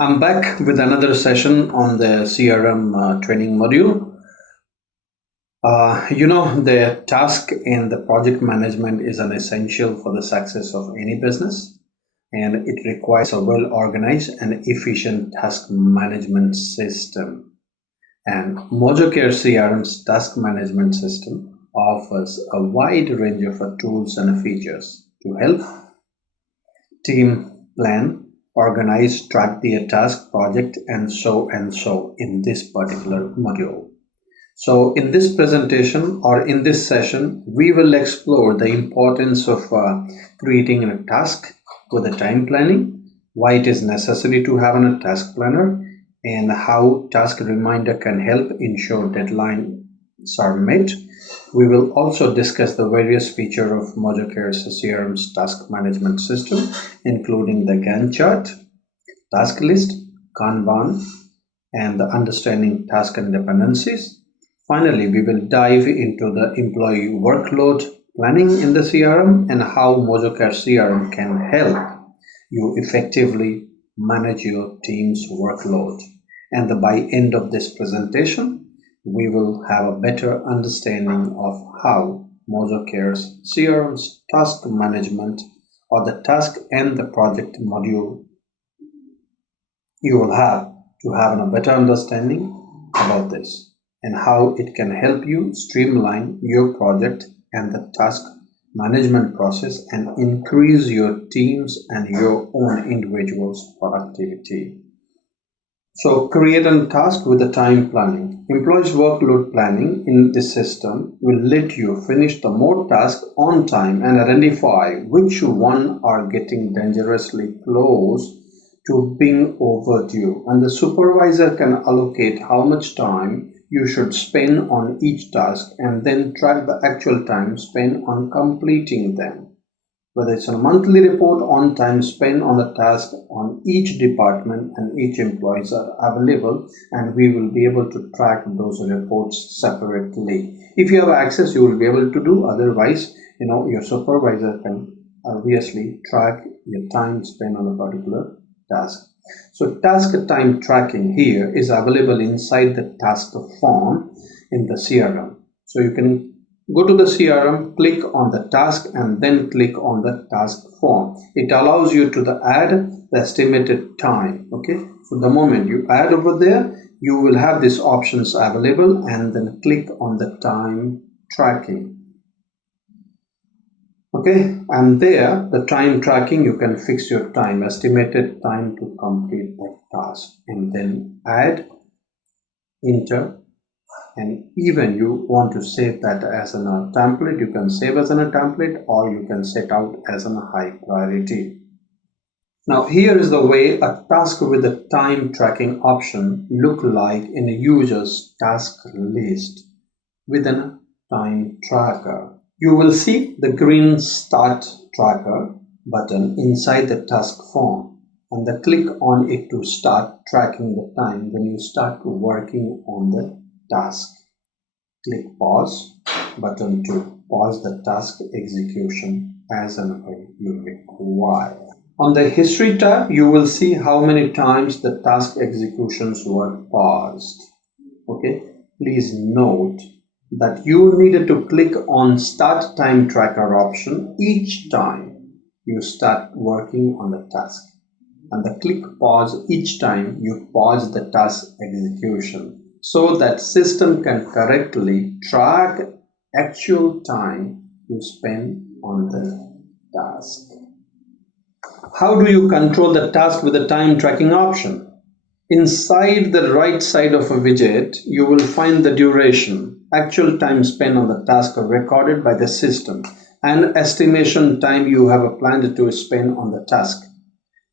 I'm back with another session on the CRM training module. The task in the project management is an essential for the success of any business, and it requires a well organized and efficient task management system. And MojoCare CRM's task management system offers a wide range of tools and features to help team plan, organize, track their task, project, and so in this particular module. So in this presentation or in this session, we will explore the importance of creating a task with a time planning, why it is necessary to have a task planner, and how task reminder can help ensure deadlines are met. We will also discuss the various features of MojoCare's CRM's task management system, including the Gantt chart, task list, Kanban, and the understanding task and dependencies. Finally, we will dive into the employee workload planning in the CRM and how MojoCare CRM can help you effectively manage your team's workload. And by end of this presentation, we will have a better understanding of how MojoCare's CRM's task management or the task and the project module you will have to have a better understanding about this and how it can help you streamline your project and the task management process and increase your teams and your own individual's productivity. So create a task with the time planning. Employees workload planning in this system will let you finish the more tasks on time and identify which one are getting dangerously close to being overdue, and the supervisor can allocate how much time you should spend on each task and then track the actual time spent on completing them. Whether it's a monthly report on time spent on the task on each department and each employees are available, and we will be able to track those reports separately. If you have access, you will be able to do. Otherwise, your supervisor can obviously track your time spent on a particular task. So task time tracking here is available inside the task form in the CRM. So you can go to the CRM, click on the task, and then click on the task form. It allows you to add the estimated time. Okay, so the moment you add over there, you will have these options available, and then click on the time tracking. Okay, and there the time tracking, you can fix your time, estimated time to complete that task, and then add, enter, and even you want to save that as a template, you can save as a template, or you can set out as a high priority. Now here is the way a task with a time tracking option look like in a user's task list within a time tracker. You will see the green Start Tracker button inside the task form, and the click on it to start tracking the time when you start working on the task. Click Pause button to pause the task execution as and when you require. On the History tab, you will see how many times the task executions were paused. Okay, please note that you needed to click on Start Time Tracker option each time you start working on the task, and the click Pause each time you pause the task execution, so that system can correctly track actual time you spend on the task. How do you control the task with the time tracking option? Inside the right side of a widget, you will find the duration, actual time spent on the task recorded by the system, and estimation time you have planned to spend on the task.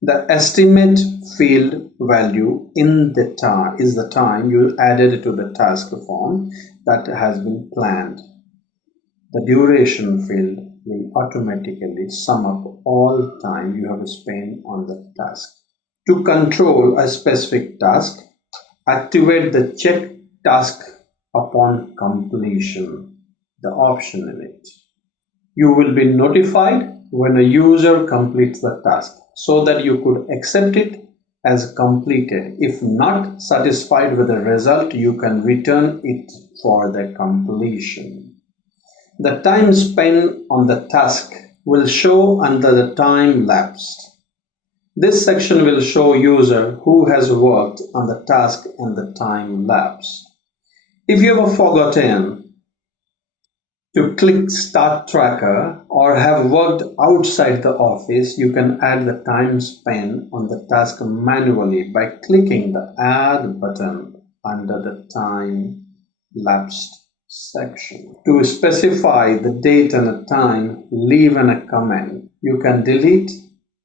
The estimate field value in the time is the time you added to the task form that has been planned. The duration field will automatically sum up all time you have spent on the task. To control a specific task, activate the check task upon completion, the option in it. You will be notified when a user completes the task so that you could accept it as completed. If not satisfied with the result, you can return it for the completion. The time spent on the task will show under the time lapsed. This section will show user who has worked on the task and the time lapse. If you have forgotten to click Start Tracker or have worked outside the office, you can add the time spent on the task manually by clicking the Add button under the time lapsed section. To specify the date and the time, leave in a comment. You can delete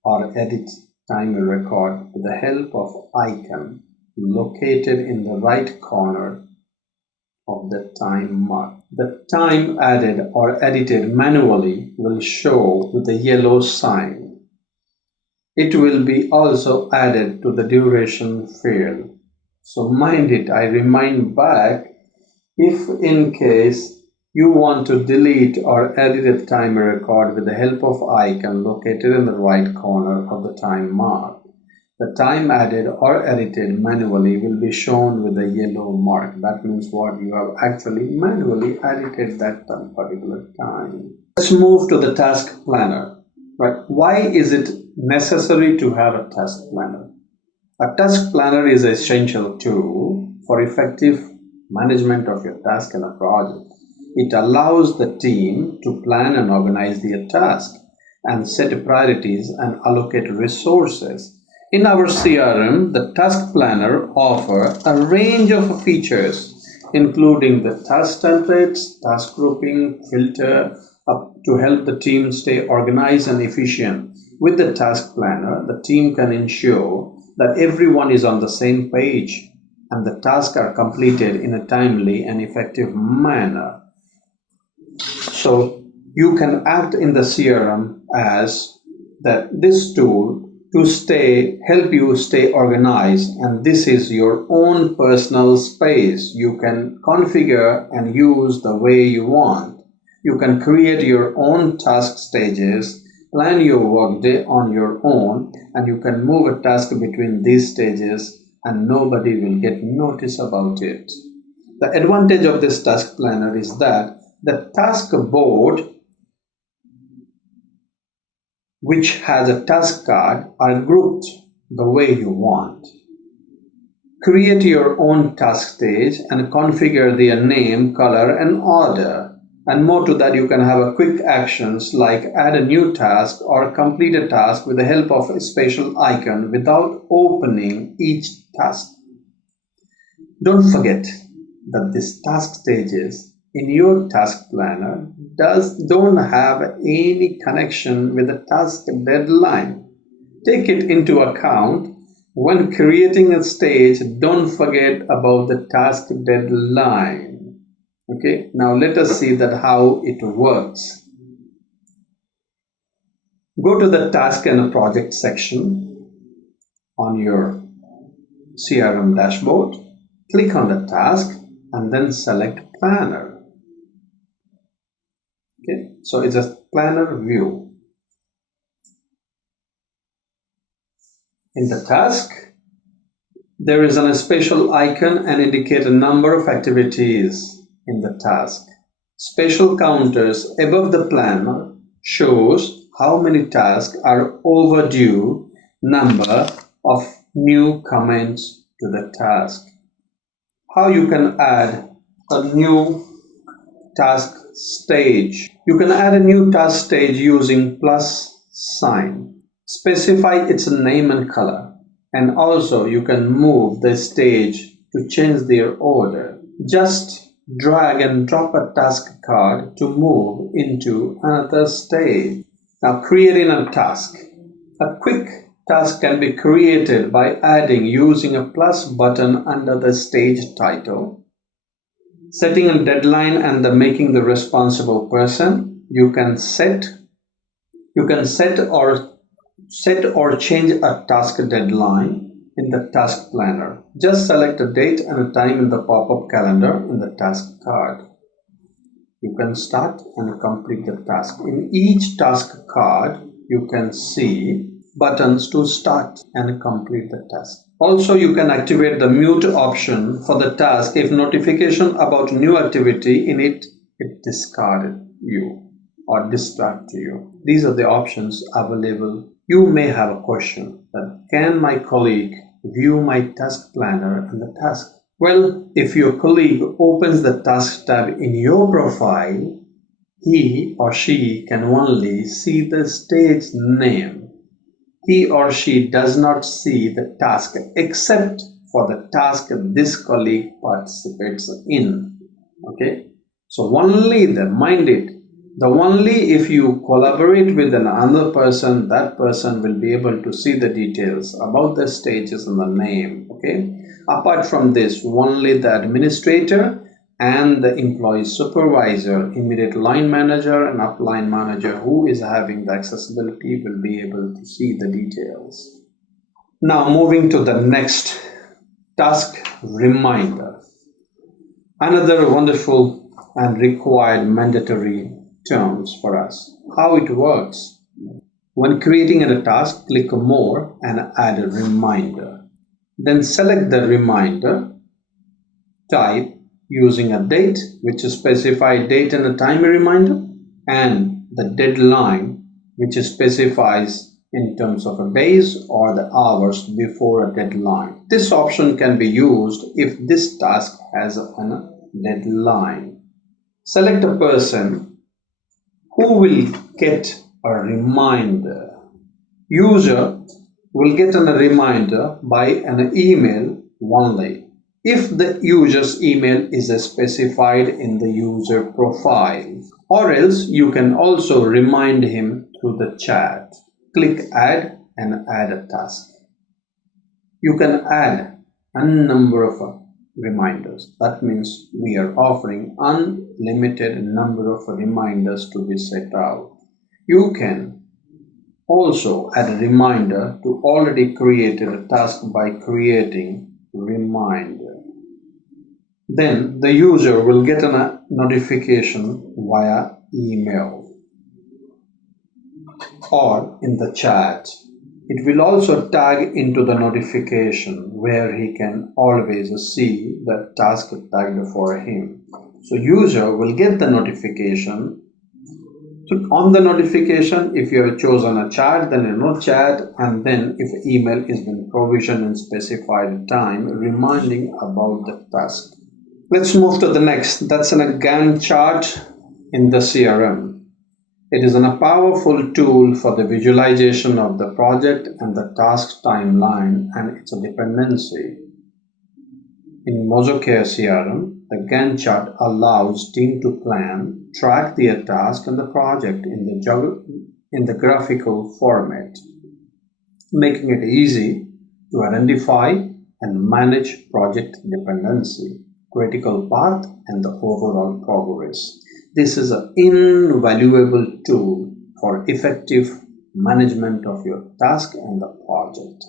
or edit time record with the help of icon located in the right corner of the time mark. The time added or edited manually will show with the yellow sign. It will be also added to the duration field. So mind it, I remind back, if in case you want to delete or edit a time record with the help of icon located in the right corner of the time mark, the time added or edited manually will be shown with a yellow mark. That means what? You have actually manually edited that particular time. Let's move to the task planner. Right? Why is it necessary to have a task planner? A task planner is an essential tool for effective management of your task in a project. It allows the team to plan and organize their task and set priorities and allocate resources. In our CRM, the Task Planner offers a range of features, including the task templates, task grouping, filter, to help the team stay organized and efficient. With the Task Planner, the team can ensure that everyone is on the same page and the tasks are completed in a timely and effective manner. So you can act in the CRM as that this tool to help you stay organized, and this is your own personal space. You can configure and use the way you want. You can create your own task stages, plan your workday on your own, and you can move a task between these stages and nobody will get notice about it. The advantage of this task planner is that the task board, which has a task card, are grouped the way you want. Create your own task stage and configure their name, color, and order. And more to that, you can have a quick actions like add a new task or complete a task with the help of a special icon without opening each task. Don't forget that these task stages in your task planner don't have any connection with the task deadline. Take it into account when creating a stage. Don't forget about the task deadline. Okay, now let us see that how it works. Go to the task and project section on your CRM dashboard. Click on the task and then select planner. Okay, so it's a planner view. In the task, there is a special icon and indicate a number of activities in the task. Special counters above the planner shows how many tasks are overdue, number of new comments to the task. How you can add a new task stage. You can add a new task stage using plus sign. Specify its name and color, and also you can move the stage to change their order. Just drag and drop a task card to move into another stage. Now creating a task. A quick task can be created by adding using a plus button under the stage title. Setting a deadline and making the responsible person. You can set or change a task deadline in the task planner. Just select a date and a time in the pop-up calendar in the task card. You can start and complete the task. In each task card, you can see buttons to start and complete the task. Also, you can activate the mute option for the task if notification about new activity in it discarded you or distract you. These are the options available. You may have a question that can my colleague view my task planner and the task? Well, if your colleague opens the task tab in your profile, he or she can only see the stage name. He or she does not see the task except for the task this colleague participates in. Okay, so only only if you collaborate with another person, that person will be able to see the details about the stages and the name. Okay, apart from this, only the administrator and the employee supervisor, immediate line manager and upline manager who is having the accessibility will be able to see the details. Now moving to the next, task reminder. Another wonderful and required mandatory terms for us. How it works. When creating a task, click more and add a reminder. Then select the reminder type using a date, which is specified date and a time reminder, and the deadline, which specifies in terms of a days or the hours before a deadline. This option can be used if this task has a deadline. Select a person who will get a reminder. User will get a reminder by an email only if the user's email is specified in the user profile, or else you can also remind him through the chat. Click add and add a task. You can add a number of reminders. That means we are offering unlimited number of reminders to be set out. You can also add a reminder to already created a task by creating reminder. Then the user will get a notification via email or in the chat. It will also tag into the notification where he can always see the task tagged for him. So user will get the notification. On the notification, if you have chosen a chat, then chat, and then if email is been provisioned in specified time, reminding about the task. Let's move to the next. That's a Gantt chart in the CRM. It is a powerful tool for the visualization of the project and the task timeline and its dependency. In MozoCare CRM, the Gantt chart allows team to plan, track their task and the project in the graphical format, making it easy to identify and manage project dependency, critical path, and the overall progress. This is an invaluable tool for effective management of your task and the project.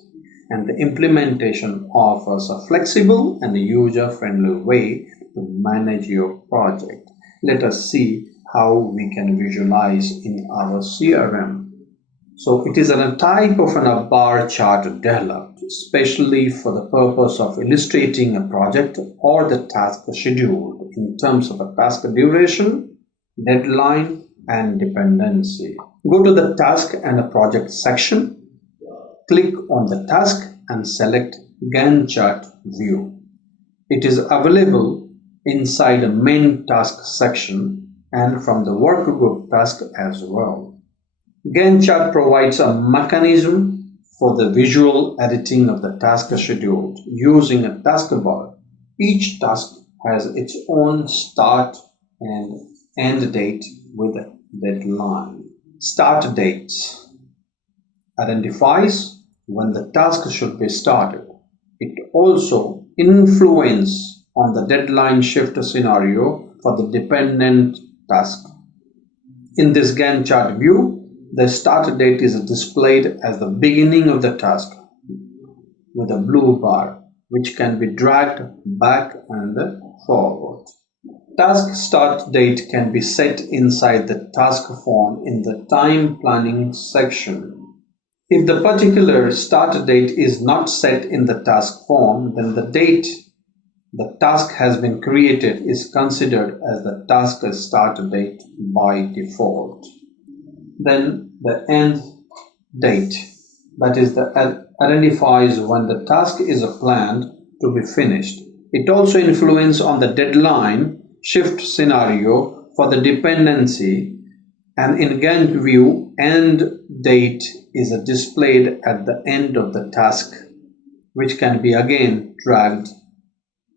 And the implementation offers a flexible and user-friendly way to manage your project. Let us see how we can visualize in our CRM. So it is a type of a bar chart developed especially for the purpose of illustrating a project or the task schedule in terms of a task duration, deadline, and dependency. Go to the task and a project section. Click on the task and select Gantt chart view. It is available inside the main task section and from the workgroup task as well. Gantt chart provides a mechanism for the visual editing of the task schedule using a taskbar. Each task has its own start and end date with a deadline. Start date identifies when the task should be started. It also influences on the deadline shift scenario for the dependent task. In this Gantt chart view, the start date is displayed as the beginning of the task with a blue bar, which can be dragged back and forward. Task start date can be set inside the task form in the time planning section. If the particular start date is not set in the task form, then the date the task has been created is considered as the task start date by default. Then the end date, that is the identifies when the task is planned to be finished. It also influences on the deadline shift scenario for the dependency, and in Gantt view, end date is displayed at the end of the task, which can be again dragged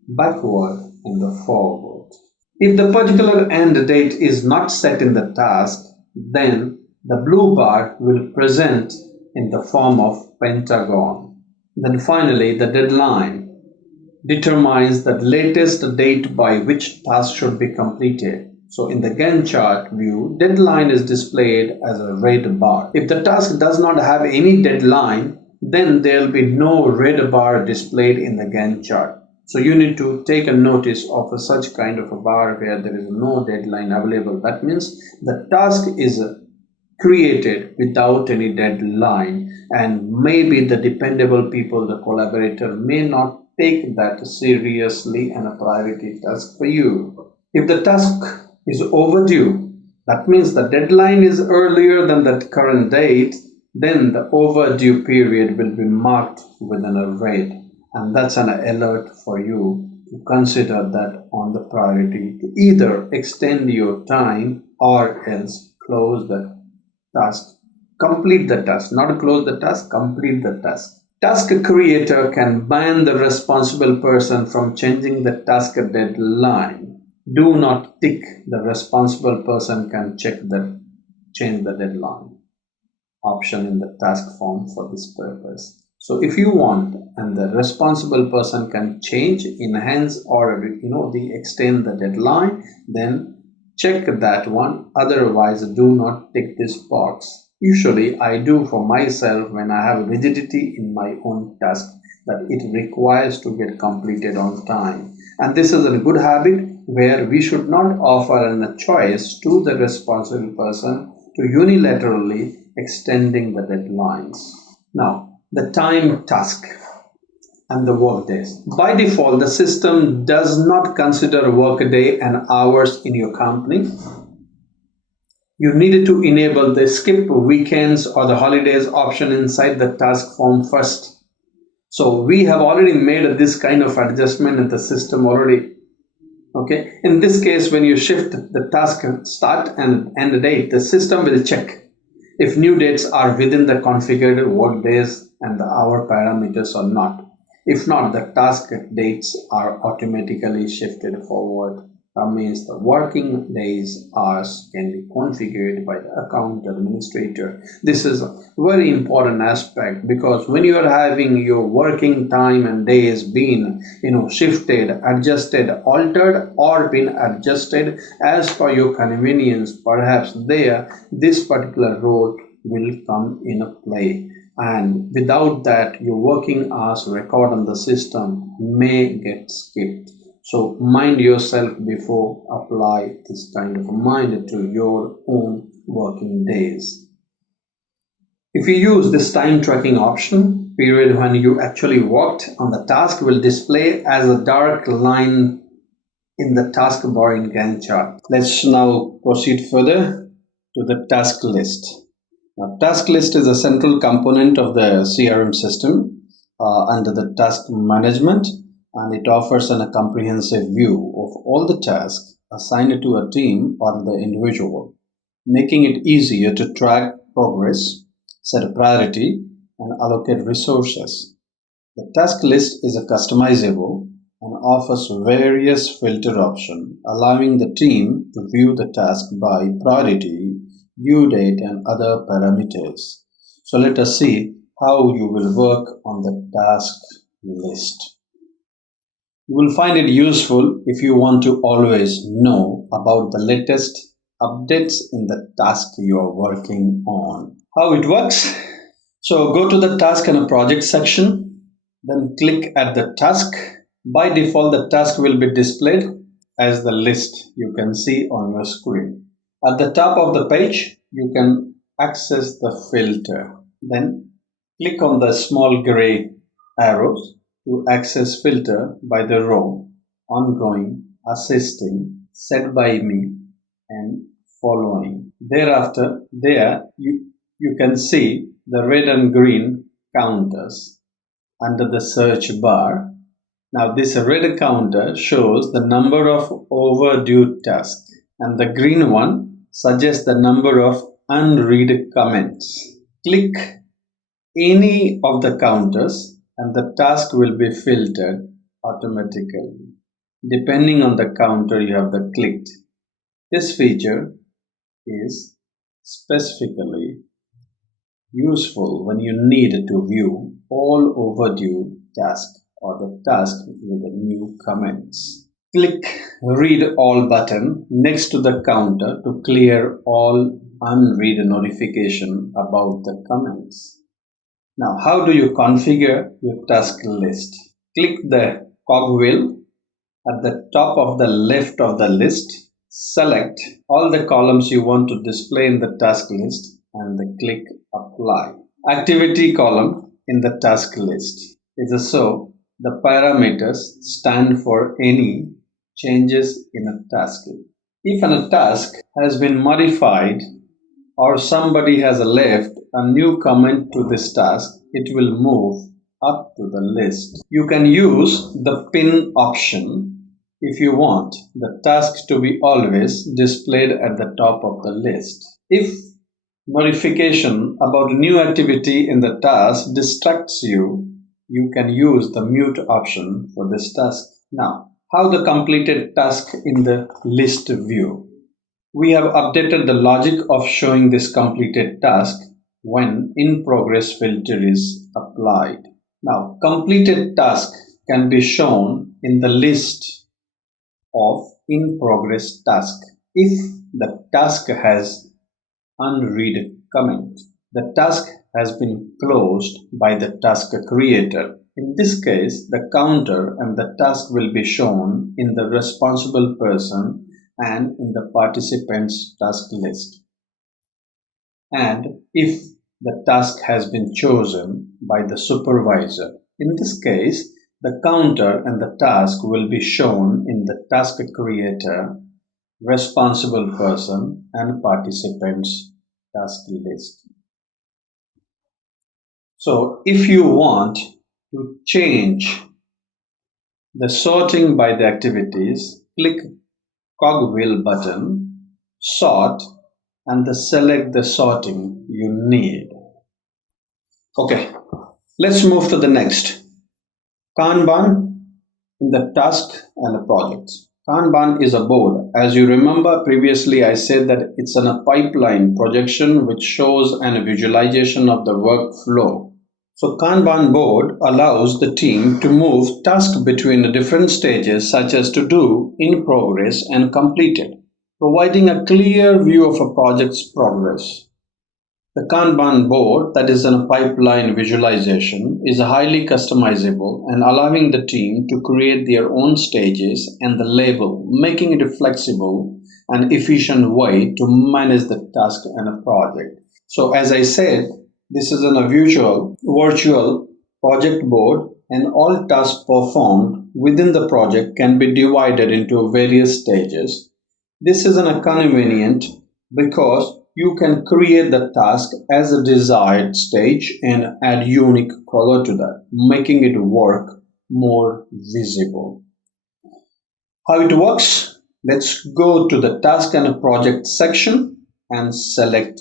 backward and forward. If the particular end date is not set in the task, then the blue bar will present in the form of pentagon. Then finally, the deadline determines the latest date by which task should be completed. So in the Gantt chart view, deadline is displayed as a red bar. If the task does not have any deadline, then there will be no red bar displayed in the Gantt chart. So you need to take a notice of such kind of a bar where there is no deadline available. That means the task is created without any deadline, and maybe the dependable people, the collaborator, may not take that seriously and a priority task for you. If the task is overdue, that means the deadline is earlier than the current date, then the overdue period will be marked with a red, and that's an alert for you to consider that on the priority to either extend your time or else close the task. Complete the task, not close the task, complete the task. Task creator can ban the responsible person from changing the task deadline. Do not tick the responsible person can change the deadline option in the task form for this purpose. So if you want and the responsible person can change, enhance or extend the deadline, then check that one. Otherwise, do not tick this box. Usually I do for myself when I have rigidity in my own task that it requires to get completed on time. And this is a good habit where we should not offer a choice to the responsible person to unilaterally extending the deadlines. Now, the time task and the work days. By default, the system does not consider work day and hours in your company. You needed to enable the skip weekends or the holidays option inside the task form first. So we have already made this kind of adjustment in the system already. Okay. In this case, when you shift the task start and end date, the system will check if new dates are within the configured work days and the hour parameters or not. If not, the task dates are automatically shifted forward. That means the working days hours can be configured by the account administrator. This is a very important aspect because when you are having your working time and days being shifted, adjusted, altered or been adjusted as per your convenience, perhaps this particular role will come in play. And without that, your working hours record on the system may get skipped. So mind yourself before apply this kind of mind to your own working days. If you use this time tracking option, period when you actually worked on the task will display as a dark line in the taskbar in Gantt chart. Let's now proceed further to the task list. Now, task list is a central component of the CRM system under the task management, and it offers a comprehensive view of all the tasks assigned to a team or the individual, making it easier to track progress, set a priority, and allocate resources. The task list is customizable and offers various filter options, allowing the team to view the task by priority, due date, and other parameters. So let us see how you will work on the task list. You will find it useful if you want to always know about the latest updates in the task you are working on. How it works? So go to the task and a project section, then click at the task. By default, the task will be displayed as the list you can see on your screen. At the top of the page, you can access the filter. Then Click on the small gray arrows to access filter by the row, ongoing, assisting, set by me, and following. Thereafter, you can see the red and green counters under the search bar. Now this red counter shows the number of overdue tasks and the green one suggests the number of unread comments. Click any of the counters and the task will be filtered automatically depending on the counter you have clicked. This feature is specifically useful when you need to view all overdue tasks or the task with the new comments. Click Read All button next to the counter to clear all unread notification about the comments. Now, how do you configure your task list? Click the cogwheel at the top of the left of the list. Select all the columns you want to display in the task list and click Apply. Activity column in the task list is so the parameters stand for any changes in a task. If a task has been modified or somebody has left a new comment to this task, it will move up to the list. You can use the pin option if you want the task to be always displayed at the top of the list. If notification about new activity in the task distracts you, you can use the mute option for this task. Now, how the completed task in the list view. We have updated the logic of showing this completed task when in progress filter is applied. Now, completed task can be shown in the list of in progress task if the task has unread comment. The task has been closed by the task creator. In this case, the counter and the task will be shown in the responsible person and in the participants task list. And if the task has been chosen by the supervisor, in this case, the counter and the task will be shown in the task creator, responsible person, and participants task list. So if you want to change the sorting by the activities, click cogwheel button, sort, and select the sorting you need. Okay, let's move to the next. Kanban in the task and the projects. Kanban is a board. As you remember previously, I said that it's a pipeline projection which shows a visualization of the workflow. So Kanban board allows the team to move tasks between the different stages such as to do, in progress, and completed, providing a clear view of a project's progress. The Kanban board, that is a pipeline visualization, is highly customizable and allowing the team to create their own stages and the label, making it a flexible and efficient way to manage the task and a project. So as I said, this is a virtual project board, and all tasks performed within the project can be divided into various stages. This is convenient because you can create the task as a desired stage and add unique color to that, making it work more visible. How it works? Let's go to the task and project section and select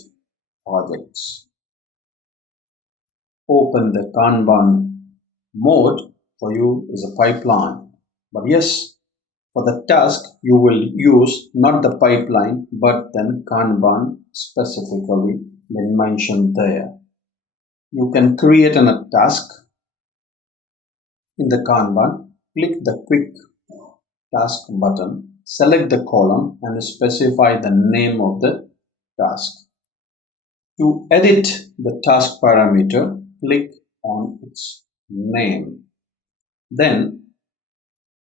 projects. Open the Kanban mode for you is a pipeline. But yes, for the task, you will use not the pipeline, but then Kanban specifically when mentioned there. You can create a task in the Kanban, click the quick task button, select the column and specify the name of the task. To edit the task parameter, click on its name. Then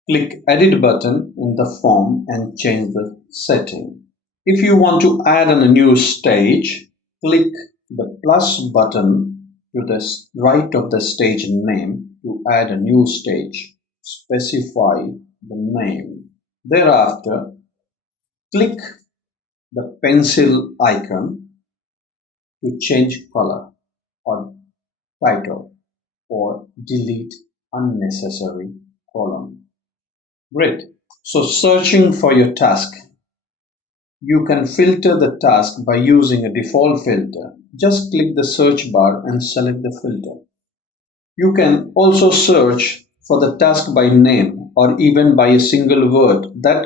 click Edit button in the form and change the setting. If you want to add a new stage, click the plus button to the right of the stage name to add a new stage. Specify the name. Thereafter, click the pencil icon to change color or title or delete unnecessary column. Great. So searching for your task. You can filter the task by using a default filter. Just click the search bar and select the filter. You can also search for the task by name or even by a single word that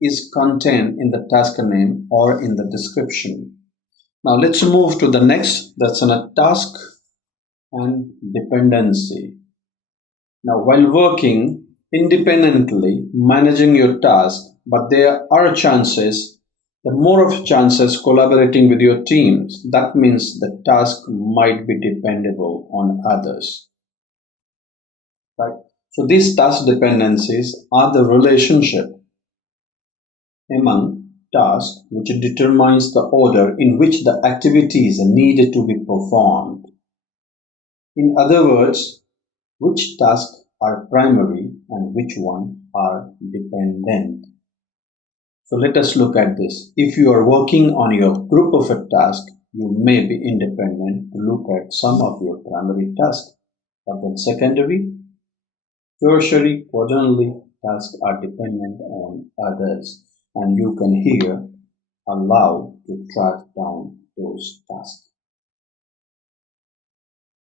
is contained in the task name or in the description. Now let's move to the next, that's a task and dependency. Now while working independently, managing your task, but there are chances, the more of chances collaborating with your teams. That means the task might be dependable on others. Right? So these task dependencies are the relationship among tasks which determines the order in which the activities are needed to be performed. In other words, which tasks are primary and which one are dependent. So let us look at this. If you are working on your group of a task, you may be independent to look at some of your primary tasks, but then secondary, tertiary, quaternary tasks are dependent on others, and you can here allow to track down those tasks.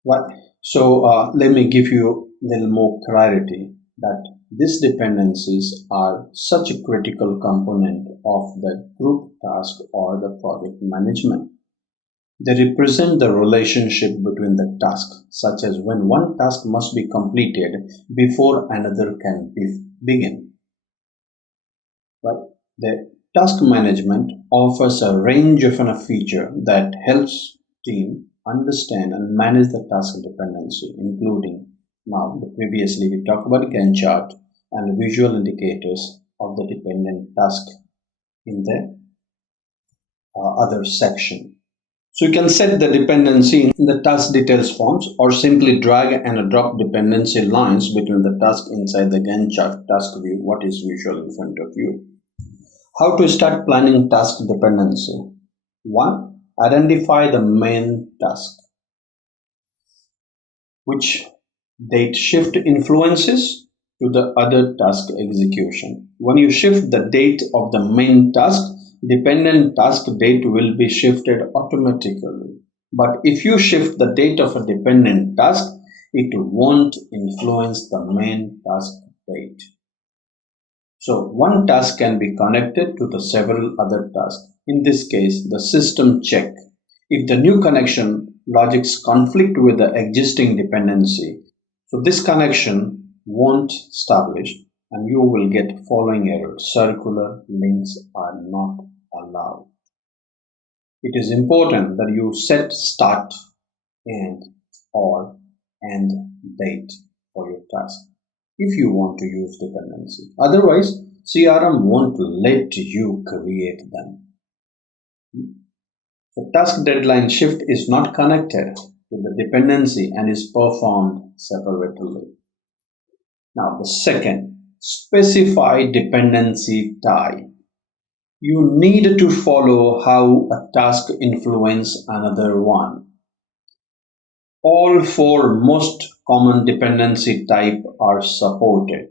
Right. So let me give you a little more clarity that these dependencies are such a critical component of the group task or the project management. They represent the relationship between the tasks, such as when one task must be completed before another can begin. Right? The task management offers a range of a feature that helps team understand and manage the task dependency, including now the previously we talked about Gantt chart and visual indicators of the dependent task in the other section. So you can set the dependency in the task details forms or simply drag and drop dependency lines between the task inside the Gantt chart task view, what is visual in front of you. How to start planning task dependency. 1. Identify the main task. Which date shift influences to the other task execution. When you shift the date of the main task, dependent task date will be shifted automatically. But if you shift the date of a dependent task, it won't influence the main task date. So one task can be connected to the several other tasks. In this case, the system check. If the new connection logics conflict with the existing dependency, so this connection won't establish and you will get following error. Circular links are not allowed. It is important that you set start and or end date for your task if you want to use dependency. Otherwise, CRM won't let you create them. The task deadline shift is not connected to the dependency and is performed separately. Now the second, specify dependency type. You need to follow how a task influences another one. All four most common dependency type are supported.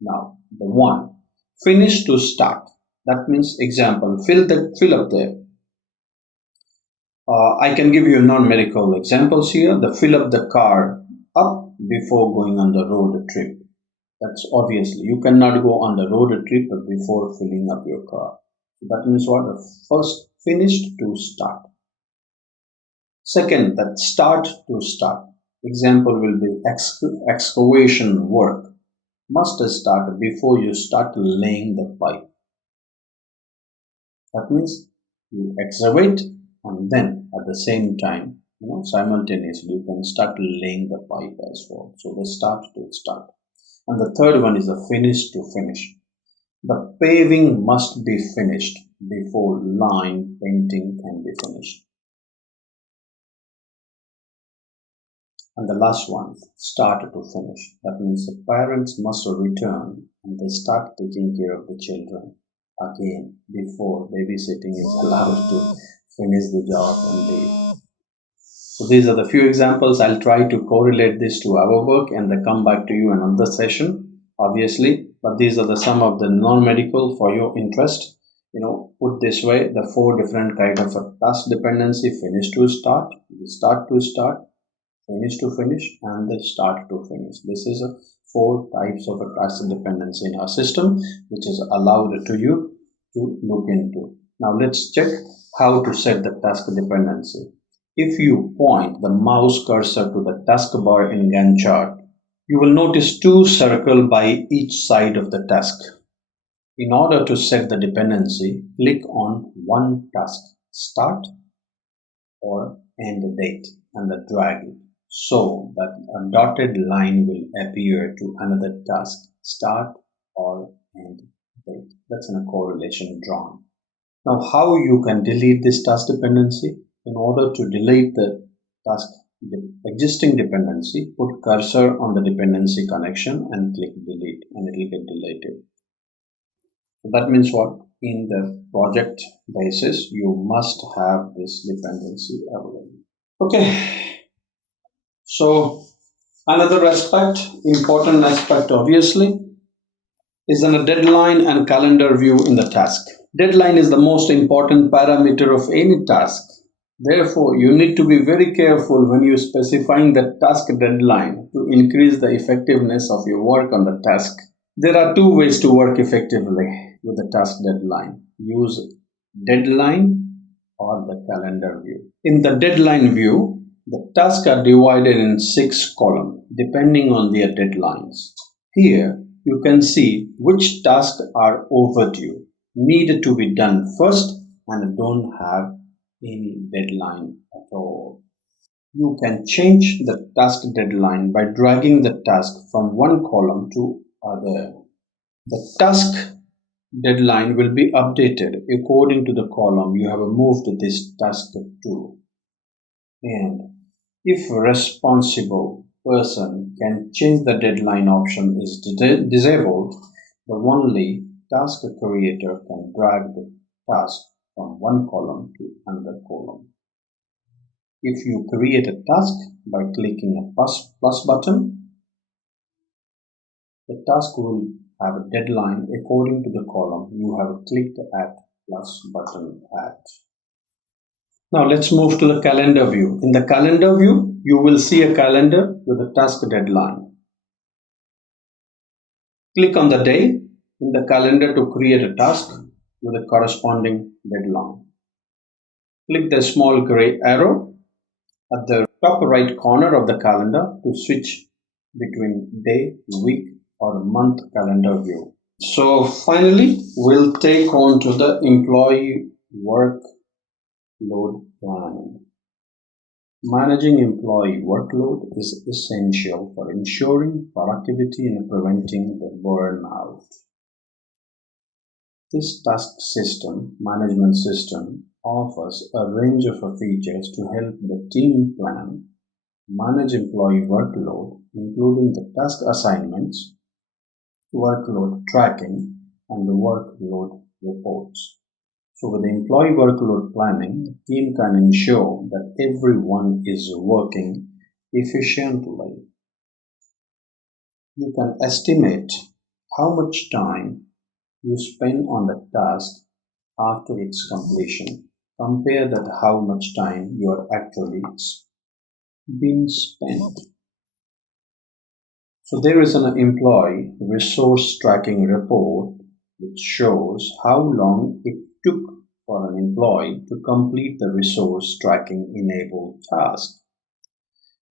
Now the one, finish to start. That means example, fill up there. I can give you non-medical examples here. The fill up the car up before going on the road trip. That's obviously you cannot go on the road trip before filling up your car. That means what? First, finished to start. Second, that start to start. Example will be excavation work. Must start before you start laying the pipe. That means you excavate and then at the same time, simultaneously you can start laying the pipe as well. So the start to start. And the third one is a finish to finish. The paving must be finished before line painting can be finished. And the last one, start to finish. That means the parents must return and they start taking care of the children again before babysitting is allowed to finish the job and leave. So these are the few examples. I'll try to correlate this to our work and then come back to you in another session, obviously. But these are the some of the non-medical for your interest. Put this way, the 4 different kind of a task dependency: finish to start, start to start, finish to finish, and the start to finish. This is a 4 types of a task dependency in our system, which is allowed to you to look into. Now let's check how to set the task dependency. If you point the mouse cursor to the taskbar in Gantt chart, you will notice 2 circles by each side of the task. In order to set the dependency, click on one task, start or end date, and then drag it so that a dotted line will appear to another task, start or end date. That's in a correlation drawn. Now, how you can delete this task dependency? In order to delete the existing dependency, put cursor on the dependency connection and click delete, and it will get deleted. So that means what? In the project basis, you must have this dependency available. Okay. So another aspect, important aspect obviously, is a deadline and calendar view in the task. Deadline is the most important parameter of any task. Therefore, you need to be very careful when you're specifying the task deadline to increase the effectiveness of your work on the task. There are 2 ways to work effectively with the task deadline. Use deadline or the calendar view. In the deadline view, the tasks are divided in 6 columns depending on their deadlines. Here, you can see which tasks are overdue, need to be done first, and don't have any deadline at all. You can change the task deadline by dragging the task from one column to other. The task deadline will be updated according to the column you have moved this task to. And if responsible person can change the deadline option is disabled, the only task creator can drag the task from one column to another column. If you create a task by clicking a plus button, the task will have a deadline according to the column you have clicked at plus button at. Now let's move to the calendar view. In the calendar view, you will see a calendar with a task deadline. Click on the day in the calendar to create a task with a corresponding deadline. Click the small gray arrow at the top right corner of the calendar to switch between day, week, or month calendar view. So finally, we'll take on to the employee workload planning. Managing employee workload is essential for ensuring productivity and preventing the burnout. This task management system, offers a range of features to help the team plan, manage employee workload, including the task assignments, workload tracking, and the workload reports. So with the employee workload planning, the team can ensure that everyone is working efficiently. You can estimate how much time you spend on the task after its completion. Compare that how much time you are actually been spent. So there is an employee resource tracking report which shows how long it took for an employee to complete the resource tracking enabled task.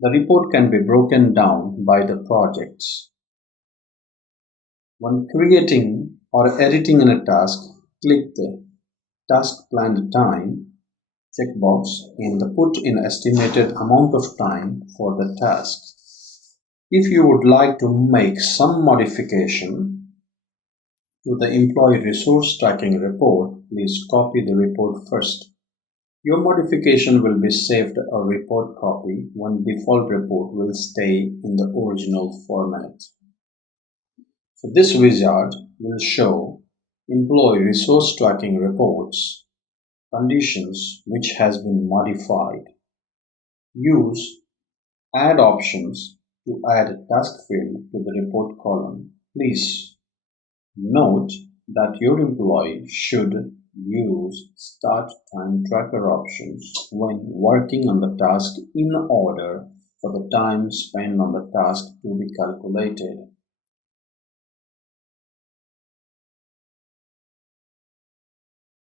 The report can be broken down by the projects. When creating or editing in a task, click the Task Planned Time checkbox and put in estimated amount of time for the task. If you would like to make some modification to the employee resource tracking report, please copy the report first Your modification will be saved a report copy when default report will stay in the original format. So this wizard will show employee resource tracking reports, conditions which has been modified. Use add options to add a task field to the report column. Please note that your employee should use start time tracker options when working on the task in order for the time spent on the task to be calculated.